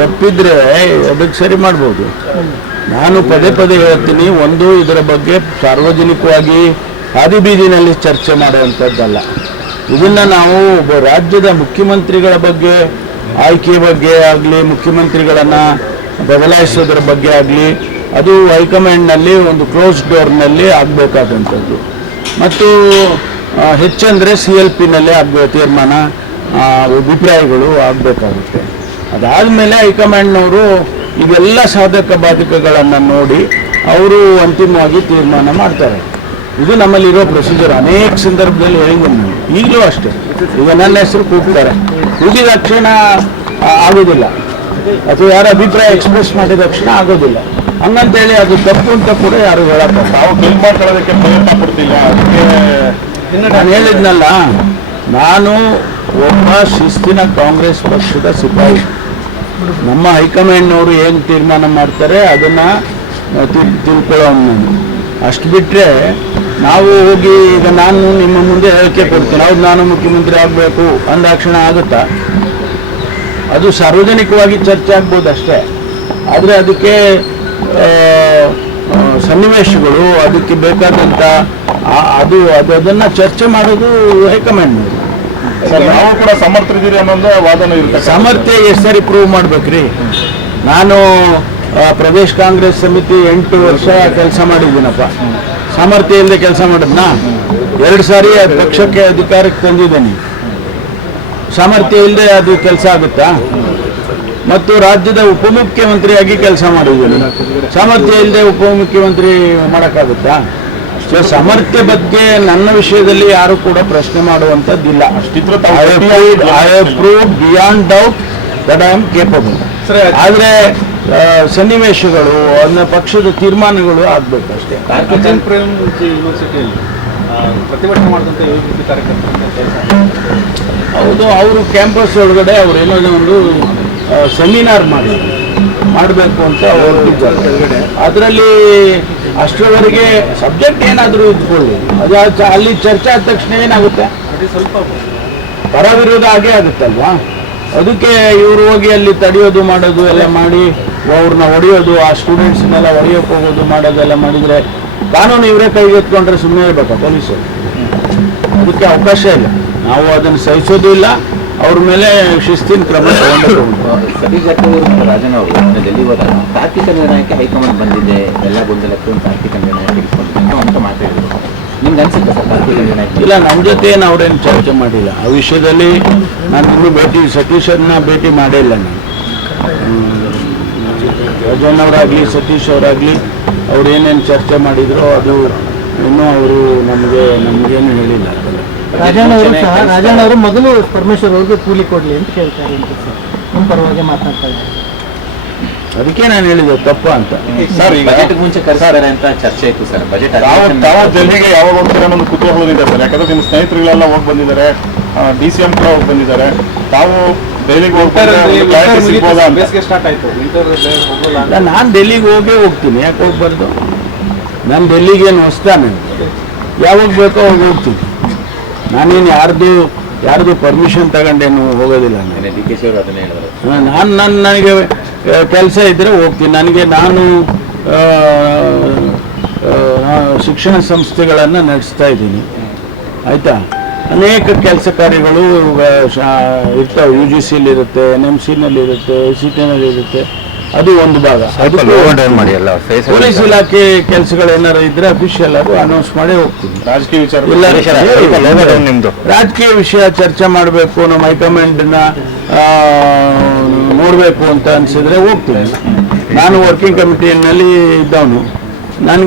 ತಪ್ಪಿದ್ರೆ ಅದಕ್ಕೆ ಸರಿ ಮಾಡ್ಬೋದು. ನಾನು ಪದೇ ಪದೇ ಹೇಳ್ತೀನಿ, ಒಂದು ಇದರ ಬಗ್ಗೆ ಸಾರ್ವಜನಿಕವಾಗಿ ಹಾದಿ ಬೀದಿನಲ್ಲಿ ಚರ್ಚೆ ಮಾಡುವಂಥದ್ದಲ್ಲ. ಇದನ್ನು ನಾವು ಒಬ್ಬ ರಾಜ್ಯದ ಮುಖ್ಯಮಂತ್ರಿಗಳ ಬಗ್ಗೆ ಆಯ್ಕೆ ಬಗ್ಗೆ ಆಗಲಿ, ಮುಖ್ಯಮಂತ್ರಿಗಳನ್ನು ಬದಲಾಯಿಸೋದ್ರ ಬಗ್ಗೆ ಆಗಲಿ, ಅದು ಹೈಕಮಾಂಡ್ನಲ್ಲಿ ಒಂದು ಕ್ಲೋಸ್ ಡೋರ್ನಲ್ಲಿ ಆಗಬೇಕಾದಂಥದ್ದು. ಮತ್ತು ಹೆಚ್ಚಂದರೆ CLPನಲ್ಲೇ ಆಗಬೇಕು ತೀರ್ಮಾನ, ಅಭಿಪ್ರಾಯಗಳು ಆಗಬೇಕಾಗುತ್ತೆ. ಅದಾದಮೇಲೆ ಹೈಕಮಾಂಡ್ನವರು ಇವೆಲ್ಲ ಸಾಧಕ ಬಾಧಕಗಳನ್ನು ನೋಡಿ ಅವರು ಅಂತಿಮವಾಗಿ ತೀರ್ಮಾನ ಮಾಡ್ತಾರೆ. ಇದು ನಮ್ಮಲ್ಲಿರೋ ಪ್ರೊಸೀಜರ್. ಅನೇಕ ಸಂದರ್ಭದಲ್ಲಿ ಹೇಳಿದ್ದೀನಿ ನಾನು, ಈಗಲೂ ಅಷ್ಟೇ. ಈಗ ನನ್ನ ಹೆಸರು ಕೂಗ್ತಾರೆ, ಕೂಗಿದ ತಕ್ಷಣ ಆಗೋದಿಲ್ಲ, ಅಥವಾ ಯಾರ ಅಭಿಪ್ರಾಯ ಎಕ್ಸ್ಪ್ರೆಸ್ ಮಾಡಿದ ತಕ್ಷಣ ಆಗೋದಿಲ್ಲ. ಹಂಗಂತೇಳಿ ಅದು ತಪ್ಪು ಅಂತ ಕೂಡ ಯಾರು ಹೇಳಪ್ಪ. ನಾವು ಗೆಲ್ ಮಾಡ್ಕೊಳ್ಳೋದಕ್ಕೆ ಪ್ರಯತ್ನ ಪಡ್ತಿಲ್ಲ. ಅದಕ್ಕೆ ನಾನು ಹೇಳಿದ್ನಲ್ಲ, ನಾನು ಒಬ್ಬ ಶಿಸ್ತಿನ ಕಾಂಗ್ರೆಸ್ ಪಕ್ಷದ ಸಿಪಾಯಿ. ನಮ್ಮ ಹೈಕಮಾಂಡ್ನವರು ಏನು ತೀರ್ಮಾನ ಮಾಡ್ತಾರೆ ಅದನ್ನು ತಿಳ್ಕೊಳ್ಳೋನು ನಾನು. ಅಷ್ಟು ಬಿಟ್ಟರೆ ನಾವು ಹೋಗಿ ಈಗ ನಾನು ನಿಮ್ಮ ಮುಂದೆ ಹೇಳಿಕೆ ಕೊಡ್ತೀನಿ, ಹೌದು ನಾನು ಮುಖ್ಯಮಂತ್ರಿ ಆಗಬೇಕು ಅಂದಾಕ್ಷಣ ಆಗುತ್ತಾ? ಅದು ಸಾರ್ವಜನಿಕವಾಗಿ ಚರ್ಚೆ ಆಗ್ಬೋದು ಅಷ್ಟೇ. ಆದರೆ ಅದಕ್ಕೆ ಸನ್ನಿವೇಶಗಳು, ಅದಕ್ಕೆ ಬೇಕಾದಂಥ ಅದನ್ನು ಚರ್ಚೆ ಮಾಡೋದು ಹೈಕಮಾಂಡ್ನವರು. ನಾವು ಕೂಡ ಸಮರ್ಥರಿದ್ದೀರಿ ಅನ್ನೋದು ವಾದನೂ ಇರುತ್ತೆ. ಸಾಮರ್ಥ್ಯ ಎಷ್ಟು ಸರಿ ಪ್ರೂವ್ ಮಾಡ್ಬೇಕ್ರಿ? ನಾನು ಪ್ರದೇಶ್ ಕಾಂಗ್ರೆಸ್ ಸಮಿತಿ 8 ವರ್ಷ ಕೆಲಸ ಮಾಡಿದ್ದೀನಪ್ಪ. ಸಾಮರ್ಥ್ಯ ಇಲ್ಲದೆ ಕೆಲಸ ಮಾಡಿದ್ನಾ? 2 ಸಾರಿ ಪಕ್ಷಕ್ಕೆ ಅಧಿಕಾರಕ್ಕೆ ತಂದಿದ್ದೀನಿ. ಸಾಮರ್ಥ್ಯ ಇಲ್ಲದೆ ಅದು ಕೆಲಸ ಆಗುತ್ತಾ? ಮತ್ತು ರಾಜ್ಯದ ಉಪಮುಖ್ಯಮಂತ್ರಿಯಾಗಿ ಕೆಲಸ ಮಾಡಿದ್ದೀನಿ. ಸಾಮರ್ಥ್ಯ ಇಲ್ಲದೆ ಉಪಮುಖ್ಯಮಂತ್ರಿ ಮಾಡೋಕ್ಕಾಗುತ್ತಾ? ಸಾಮರ್ಥ್ಯ ಬಗ್ಗೆ ನನ್ನ ವಿಷಯದಲ್ಲಿ ಯಾರು ಕೂಡ ಪ್ರಶ್ನೆ ಮಾಡುವಂಥದ್ದಿಲ್ಲ. I have proved beyond doubt that I am capable. ಆದರೆ ಸನ್ನಿವೇಶಗಳು, ಅದನ್ನ ಪಕ್ಷದ ತೀರ್ಮಾನಗಳು ಆಗಬೇಕು ಅಷ್ಟೇ. ಯೂನಿವರ್ಸಿಟಿಯಲ್ಲಿ ಪ್ರತಿಭಟನೆ ಮಾಡಿದಂಥ ಯುವಕೃತಿ ಕಾರ್ಯಕರ್ತರು ಹೌದು, ಅವರು ಕ್ಯಾಂಪಸ್ ಒಳಗಡೆ ಅವ್ರು ಏನೋ ಒಂದು ಸೆಮಿನಾರ್ ಮಾಡಬೇಕು ಅಂತ ಹೊರಟಿದ್ದಾರೆ. ಅದರಲ್ಲಿ ಅಷ್ಟರವರೆಗೆ ಸಬ್ಜೆಕ್ಟ್ ಏನಾದರೂ ಇದ್ಕೊಳ್ಳಿ, ಅದು ಅಲ್ಲಿ ಚರ್ಚೆ ಆದ ತಕ್ಷಣ ಏನಾಗುತ್ತೆ? ಸ್ವಲ್ಪ ಪರ ವಿರೋಧ ಆಗೇ ಆಗುತ್ತಲ್ವಾ? ಅದಕ್ಕೆ ಇವರು ಹೋಗಿ ಅಲ್ಲಿ ತಡೆಯೋದು ಮಾಡೋದು ಎಲ್ಲ ಮಾಡಿ ಅವ್ರನ್ನ ಹೊಡೆಯೋದು, ಆ ಸ್ಟೂಡೆಂಟ್ಸ್ನೆಲ್ಲ ಹೊಡೆಯೋಕೆ ಹೋಗೋದು ಮಾಡೋದೆಲ್ಲ ಮಾಡಿದರೆ ಕಾನೂನು ಇವರೇ ಕೈಗೆತ್ಕೊಂಡ್ರೆ ಸುಮ್ಮನೆ ಇರಬೇಕಾ ಪೊಲೀಸರು? ಅದಕ್ಕೆ ಅವಕಾಶ ಇಲ್ಲ. ನಾವು ಅದನ್ನು ಸಹಿಸೋದು ಇಲ್ಲ. ಅವ್ರ ಮೇಲೆ ಶಿಸ್ತಿನ ಕ್ರಮ ತಗೊಂಡು. ಸತೀಶ್ ಜಾರಕಿಹೊಳಿ ರಾಜನ್ ಅವರು ಡೆಲ್ಲಿ ಹೋದಾಗ ತಾರ್ಕಿಕ ನಿರ್ಣಯಕ್ಕೆ ಹೈಕಮಾಂಡ್ ಬಂದಿದೆ, ಎಲ್ಲ ಗೊಂದಲಕ್ಕೆ ಒಂದು ತಾರ್ಕಿಕ ನಿರ್ಣಯ ತೆಗೆದುಕೊಂಡಿದೆ ಅಂತ ಮಾತಾಡಿದ್ರು. ನಿಮ್ಗೆ ಅನ್ಸುತ್ತೆ ಸರ್ ತಾರ್ಕಿಕ ನಿರ್ಣಯ? ಇಲ್ಲ, ನನ್ನ ಜೊತೆ ಏನು ಅವ್ರೇನು ಚರ್ಚೆ ಮಾಡಿಲ್ಲ ಆ ವಿಷಯದಲ್ಲಿ. ನಾನು ಇನ್ನೂ ಸತೀಶನ್ನ ಭೇಟಿ ಮಾಡೇ ಇಲ್ಲ. ನಾನು ರಾಜನ್ ಅವರಾಗಲಿ ಸತೀಶ್ ಅವರಾಗಲಿ ಅವ್ರು ಏನೇನು ಚರ್ಚೆ ಮಾಡಿದ್ರು ಅದು ಇನ್ನೂ ಅವರು ನಮಗೇನು ಹೇಳಿಲ್ಲ. ರಾಜಣ್ಣ ಅವರು ಮೊದಲು ಪರಮೇಶ್ವರ್ ಅವ್ರಿಗೆ ಕೂಲಿ ಕೊಡ್ಲಿ ಅಂತ ಕೇಳ್ತಾರೆ ಅಂತ ಸರ್, ನಿಮ್ಮ ಪರವಾಗಿ ಮಾತನಾಡ್ತಾ ಇದ್ದಾರೆ. ಅದಕ್ಕೆ ನಾನು ಹೇಳಿದೆ ತಪ್ಪ ಅಂತ. ಸರ್, ಈಗ ಬಜೆಟ್ ಮುಂಚೆ ಕರೆಸ್ತಾರೆ ಅಂತ ಚರ್ಚೆ ಇತ್ತು ಸರ್. ಬಜೆಟ್ ತಾವು ಡೆಲ್ಲಿಗೆ ಯಾವಾಗ ಹೋಗ್ತಾರೆ ಅನ್ನೋದು ಕುತೂಹಲವಿದೆ ಸರ್. ಯಾಕಂದ್ರೆ ನಿಮ್ಮ ಸ್ನೇಹಿತರುಗಳೆಲ್ಲ ಹೋಗಿ ಬಂದಿದ್ದಾರೆ, DCM ಕೂಡ ಹೋಗಿ ಬಂದಿದ್ದಾರೆ. ತಾವು ಡೆಲ್ಲಿಗೆ ಹೋಗ್ಬೋದಾ? ಬೇಸಿಗೆ ಸ್ಟಾರ್ಟ್ ಆಯಿತು, ನಾನು ಡೆಲ್ಲಿಗೆ ಹೋಗ್ತೀನಿ. ಯಾಕೆ ಹೋಗ್ಬಾರ್ದು? ನಾನು ಡೆಲ್ಲಿಗೇನು ಹೊಸ್ತಾನೆ, ಯಾವಾಗ ಬೇಕೋ ಅವಾಗ ಹೋಗ್ತೀನಿ. ನಾನೇನು ಯಾರ್ದು ಪರ್ಮಿಷನ್ ತಗೊಂಡೇನು ಹೋಗೋದಿಲ್ಲ. DKC ಅವರು ಅದನ್ನೇ ಹೇಳಿದ್ರು. ನನಗೆ ಕೆಲಸ ಇದ್ದರೆ ಹೋಗ್ತೀನಿ. ನಾನು ಶಿಕ್ಷಣ ಸಂಸ್ಥೆಗಳನ್ನು ನಡೆಸ್ತಾ ಇದ್ದೀನಿ, ಆಯಿತಾ? ಅನೇಕ ಕೆಲಸ ಕಾರ್ಯಗಳು ಇರ್ತವೆ. UGCಲಿರುತ್ತೆ, NMCನಲ್ಲಿರುತ್ತೆ, CT-ನಲ್ಲಿರುತ್ತೆ. ಅದು ಒಂದು ಭಾಗ. ಪೊಲೀಸ್ ಇಲಾಖೆ ಕೆಲಸಗಳೇನಾರು ಇದ್ರೆ ಅಫಿಷಿಯಲ್ ಆಗಿ ಅನೌನ್ಸ್ ಮಾಡಿ ಹೋಗ್ತೀನಿ. ರಾಜಕೀಯ ವಿಚಾರ ರಾಜಕೀಯ ವಿಷಯ ಚರ್ಚೆ ಮಾಡಬೇಕು, ನಮ್ಮ ಹೈಕಮಾಂಡನ್ನ ನೋಡಬೇಕು ಅಂತ ಅನಿಸಿದ್ರೆ ಹೋಗ್ತೀನಿ. ನಾನು ವರ್ಕಿಂಗ್ ಕಮಿಟಿಯಲ್ಲಿ ಇದ್ದವನು. ನನಗೆ